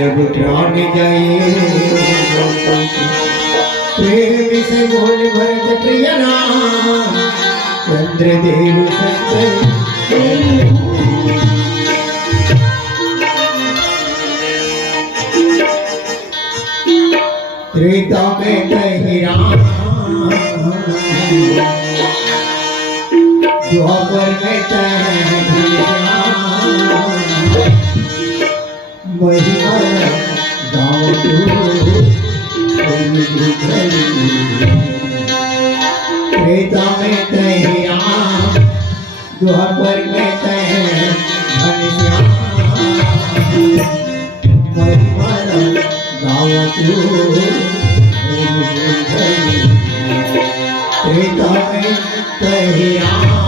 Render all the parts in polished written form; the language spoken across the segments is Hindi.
जब प्राण जाए प्रेम से बोल भरत प्रिय नाम चंद्रदेव शंकर त्रेता में कही राम द्वापर में महिमा गाँव त्रेता में कही राम द्वापर में घनश्याम महिमा गाँव त्रेता में कही राम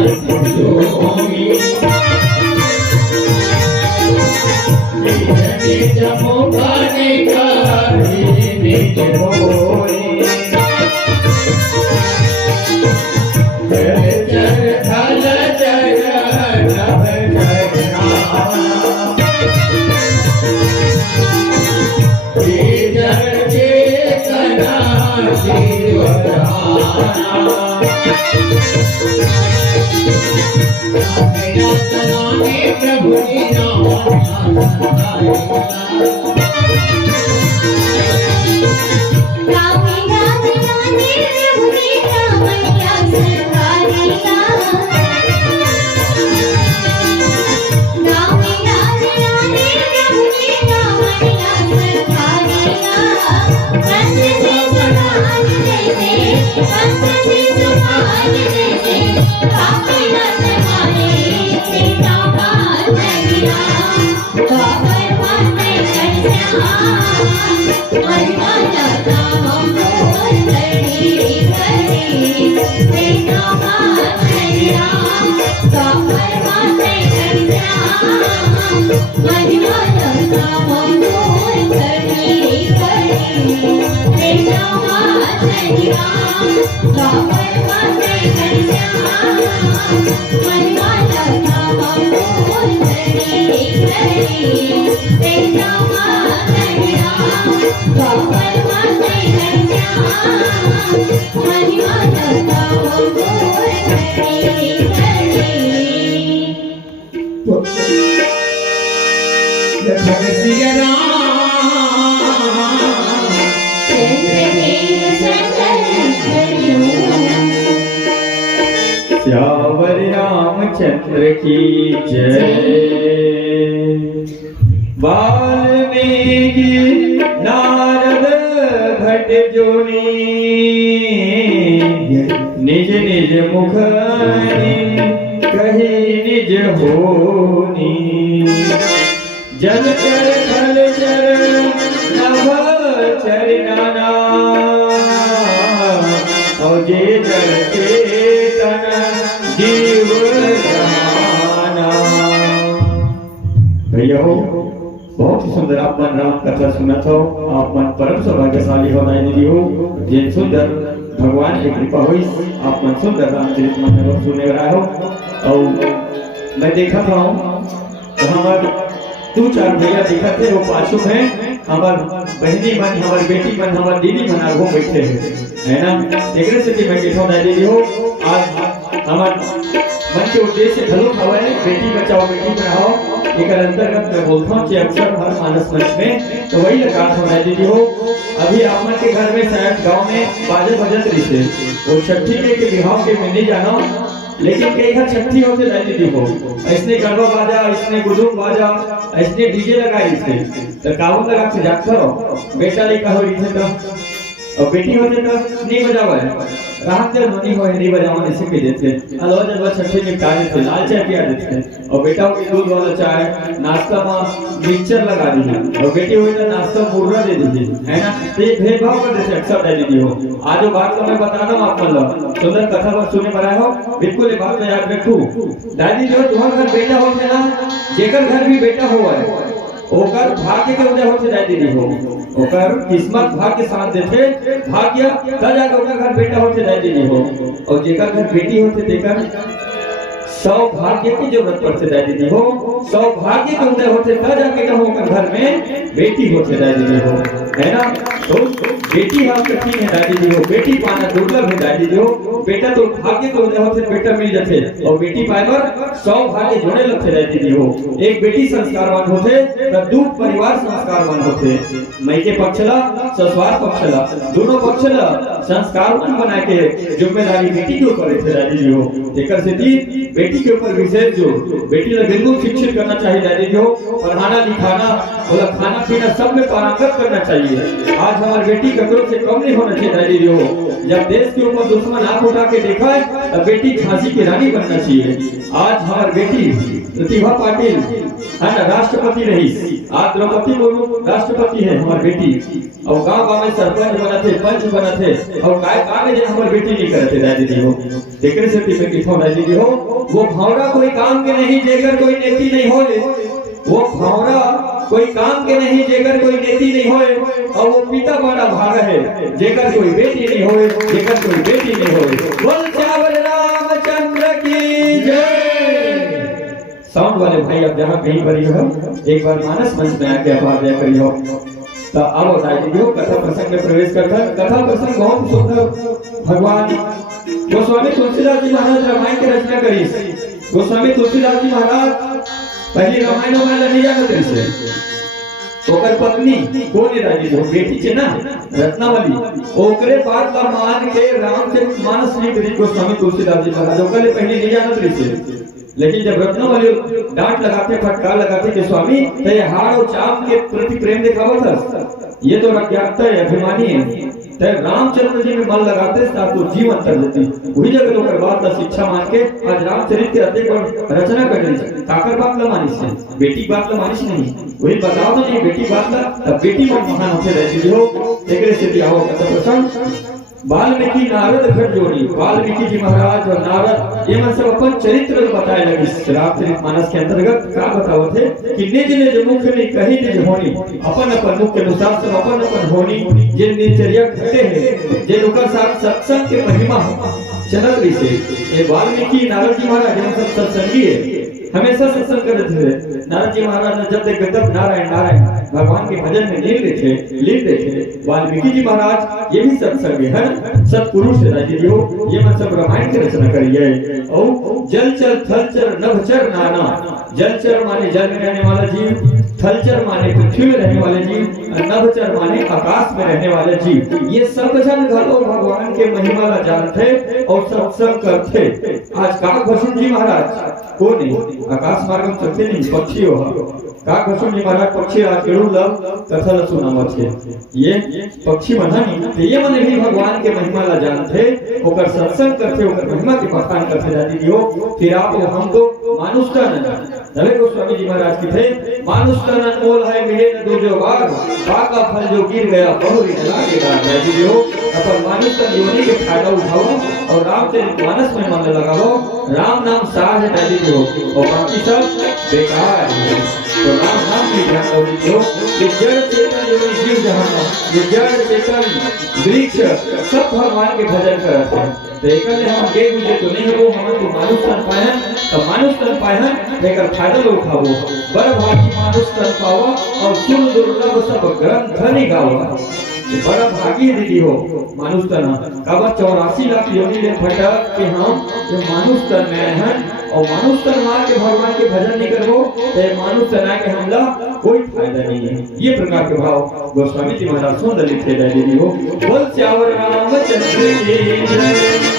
Hare निज मुख निकरी निज होई जय जय थल जय नभ जगना जय चेतना जीवधारा प्रभु श्यावर रामचंद्र की जय। वाल्मीकि नारद भट जोनी निज निज मुख कही निज होनी जल चर थल चर नभ चरना और जे जल चेतन जीव जाना। भैया हो बहुत ही सुंदर आप मन राम कथा सुनत हो आप मन परम सौभाग्यशाली हो दीदी हो जिन सुंदर भगवान की कृपा हुई आप मन सुंदर रामचरित मानस सुने रहा हो। और मैं देखा था तो हमारे 2-4 भैया देखा थे वो पाछू में हमार बहनी मन हमारी बेटी मन हमारी दीदी मन आगो बैठे है ना। एक से मैं देखा दीदी हो आज हमार मन के उद्देश्य भलो हवा है बेटी बचाओ बेटी पढ़ाओ एक अंतर्गत मैं बोलता हूँ कि अक्सर हर मानस मंच में तो वही लगा होना दीदी हो। अभी आप मन के घर में शायद गांव में बाजे बजत रही थे वो छठी के बिहाव के मैं नहीं जाना लेकिन कई घर छठी होते दीदी हो ऐसने गरबा बाजा ऐसने गुदुम बाजा ऐसने डीजे लगाई थे तो कावन लगा के जात करो बेटा ले कहो इथे तो और बेटी होते तो नहीं बजावा है रात के नहीं हो नहीं बजावा सिख देते अलो जब छठी में कार्य थे लाल चाय पिया देते और बेटा को दूध वाला चाय नाश्ता में मिक्सचर लगा दीजिए और बेटी हुई तो नाश्ता पूरा दे दीजिए है ना। तो ये भेदभाव कर देते अक्सर दे दीदी हो। आज वो बात को मैं बता रहा हूँ आप मतलब सुंदर कथा बस सुने बनाए हो बिल्कुल ये बात मैं याद रखू दादी जो तुम्हारा घर बेटा होते ना जेकर घर भी बेटा हुआ है ओकर भाग्य के वजह होते दादी दी हो ओकर किस्मत भाग्य साथ देते भाग्य तब जाकर ओकर घर बेटा होते दादी दी हो और जेकर घर बेटी होते देकर सौभाग्य की जरूरत पड़ते दादी हो सौभाग्य के उदय होते तब जाके ओकर घर में बेटी होते दादी हो है ना। तो बेटी हम कठिन है दादी जी हो बेटी पाना दुर्लभ है दादी जी हो बेटा तो भाग्य के उदय होते बेटा मिल जाते और बेटी पाए पर सौभाग्य जोड़े लगते दादी जी हो। एक बेटी संस्कारवान होते तो दू परिवार संस्कारवान होते मई के पक्षला ससुराल पक्षला दोनों पक्षला संस्कारवान बना के जिम्मेदारी बेटी के ऊपर है दादी जी हो। जेकर से बेटी के ऊपर विशेष जो बेटी को बिल्कुल शिक्षित करना चाहिए दादी जी हो पढ़ाना लिखाना और खाना पीना सब में पारंगत करना चाहिए। आज हमारी बेटी ककरों से कम नहीं होना चाहिए दादी जी हो। जब देश के ऊपर दुश्मन हाथ उठा के देखा है तब बेटी झांसी की रानी बनना चाहिए। आज हमारी बेटी प्रतिभा पाटिल है ना राष्ट्रपति रही आज द्रौपदी मुर्मू राष्ट्रपति है हमारी बेटी और गांव गांव में सरपंच बना थे पंच बना थे और काय कागे जे हमारी बेटी नहीं करते दादी जी हो। देखने से टिपे की दादी जी हो वो भावना कोई काम के नहीं जेकर कोई नेती नहीं हो वो भौरा कोई काम के नहीं जेकर कोई नेति नहीं होए, और वो पिता बड़ा भाग है जेकर कोई बेटी नहीं होए, जेकर कोई बेटी नहीं होए। बोल चावल रामचंद्र की जय। साउंड वाले भाई अब जहाँ कहीं पर हो, एक बार मानस मंच में आके आवाज दिया करी हो। तो अब बताइए दीजिए कथा प्रसंग में प्रवेश करता। कथा प्रसंग बहुत सुंदर। भगवान गोस्वामी तुलसीदास जी महाराज रामायण की रचना करी। गोस्वामी तुलसीदास जी महाराज पहली रामायण में नहीं जानत रही से। ओकर पत्नी कौन राजी हो बेटी छे ना रत्नावली, ओकरे बात का मान के रामचरितमानस लिख दी गोस्वामी तुलसीदास जी महाराज। ओकरे पहले नहीं जानत रही से, लेकिन जब रत्नावली डांट लगाते फटकार लगाते कि स्वामी ते हार और चाप के प्रति प्रेम दिखावत है, ये तो अज्ञानता है, अभिमानी है। ते रामचंद्र जी में मन लगाते तो जीवन कर देती। वही जगह तो कर बात का शिक्षा मान के आज रामचरित के अध्यय पर रचना कर दी। काकर बात ला मानिस है, बेटी बात ला मानिस नहीं। वही बताओ तो नहीं बेटी बात ला, तब बेटी मन महान होते रहती हो। एकरे से भी आओ कथा प्रसंग। वाल्मीकि नारद घर जोड़ी। वाल्मीकि जी महाराज और नारद ये मन सब अपन चरित्र बताए लगी। रामचरितमानस के अंतर्गत क्या बताओ थे कि निज निज मुख ने कही निज होनी, अपन अपन मुख के अनुसार सब अपन अपन होनी। जिन दिनचर्या घटे हैं जे लोग साथ सत्संग के महिमा चलत रही से। ये वाल्मीकि नारद जी महाराज हम सब सत्संगी है, हमेशा सत्संग करते थे। नारद जी महाराज ने जब तक तब नारायण नारायण भगवान के भजन में लीन थे। वाल्मीकि जी महाराज ये भी सत्संग है, सत्पुरुष है जी हो। ये मन सब रामायण की रचना करी है। और जलचर थलचर नभचर नाना। जलचर माने जल में रहने वाला जीव, थलचर माने पृथ्वी में रहने वाले जीव, और नभचर माने आकाश में रहने वाले जीव। ये सब जन घलो भगवान के महिमा ला जानते और सत्संग करते। आज काक भस्म जी महाराज को नहीं आकाश मार्ग में चलते नहीं, पक्षी हो काक भस्म जी महाराज पक्षी आज केड़ू लव कथा ल सुनावत है। ये पक्षी मना नहीं, तो ये मने भी भगवान के महिमा ला जानते, ओकर सत्संग करते, ओकर महिमा के बखान करते जाती हो। फिर आप हम तो मानुष का नवे गोस्वामी जी महाराज की थे, मानुष का अनमोल है मिले न दो जो बार, बाका फल जो गिर गया बहुरी न लागेगा। जाती हो अपन मानुष का योनि के फायदा उठाओ और रामचरितमानस में मन लगाओ। राम नाम सार है जाती हो और बाकी सब बेकार है। तो राम नाम की ध्यान दो। जड़ चेतन योनि जीव जहां, जड़ चेतन वृक्ष सब भगवान के भजन करते हैं। तो एक हम गे बुझे तो नहीं हो, हम तो मानुष तन पायन, तो मानुष तन पायन लेकर फायदा लो उठाओ। बड़ भागी मानुष तन पावा और सुन दुर्लभ सब ग्रंथ धनी गावा। बड़ा भागी दीदी हो मानुष तन काबा 84 लाख योनि ले भटक के हम जो मानुष तन में हैं और मानुष तन मार के भगवान के भजन नहीं करो तो मानुष तन के हमला कोई फायदा नहीं है। ये प्रकार के भाव गोस्वामी जी महाराज सुंदर लिखे दीदी हो। बोल चावर रामचंद्र की